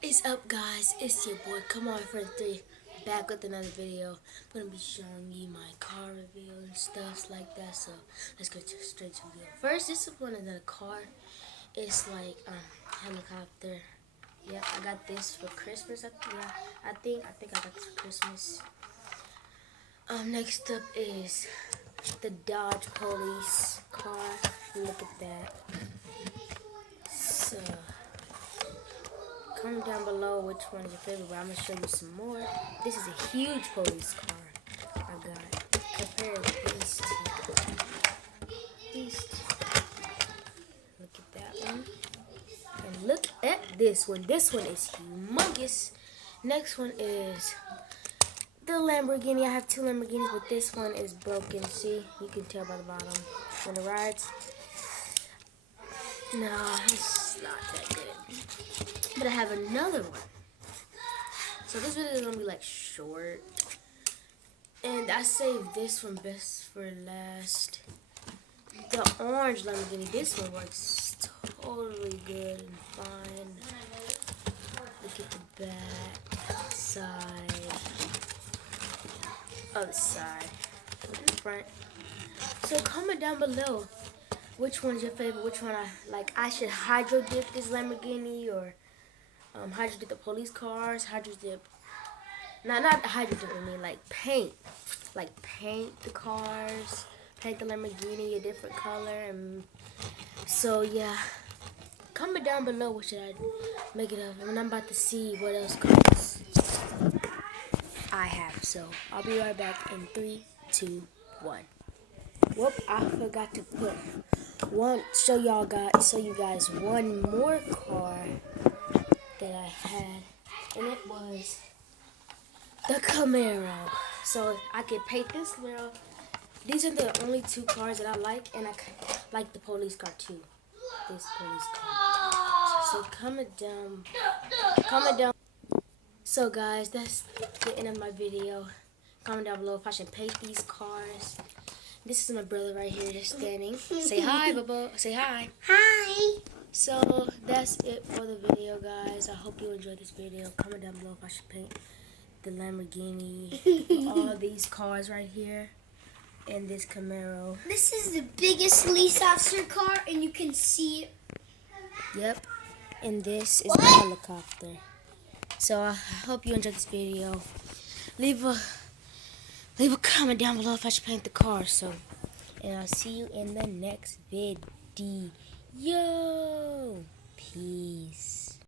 What is up, guys? It's your boy Come On Friend 3 back with another video. I'm gonna be showing you my car review and stuff like that. So let's go straight to the video. First, this is one of the car. It's like helicopter. Yeah, I got this for Christmas. I think I got this for Christmas. Next up is the Dodge police car. Look at that. So comment down below which one is your favorite, but I'm going to show you some more. This is a huge police car I got. Compare these two. These two. Look at that one. And look at this one. This one is humongous. Next one is the Lamborghini. I have two Lamborghinis, but this one is broken. See? You can tell by the bottom. When it rides, no, it's not that good. But I have another one. So this video is gonna be like short. And I saved this one best for last. The orange Lamborghini. This one works totally good and fine. Look at the back, side, other side, and front. So comment down below which one's your favorite, which one I should hydro dip this Lamborghini, or hydro dip the police cars, hydro dip, not hydro dip, I mean like paint the cars, paint the Lamborghini a different color. And so yeah, comment down below what should I make it of, and I'm about to see what else cars I have. So I'll be right back in 3, 2, 1. Whoop, I forgot to put show you guys one more car that I had, and it was the Camaro. So I could paint this Camaro. These are the only two cars that I like, and I like the police car too. This police car. So comment down. So guys, that's the end of my video. Comment down below if I should paint these cars. This is my brother right here just standing. Say hi, Bubba. Say hi. Hi. So that's it for the video, guys. I hope you enjoyed this video. Comment down below if I should paint the Lamborghini, all these cars right here, and this Camaro. This is the biggest police officer car, and you can see it. Yep. And this is the helicopter. So I hope you enjoyed this video. Leave a comment down below if I should paint the car. So, and I'll see you in the next video. Peace.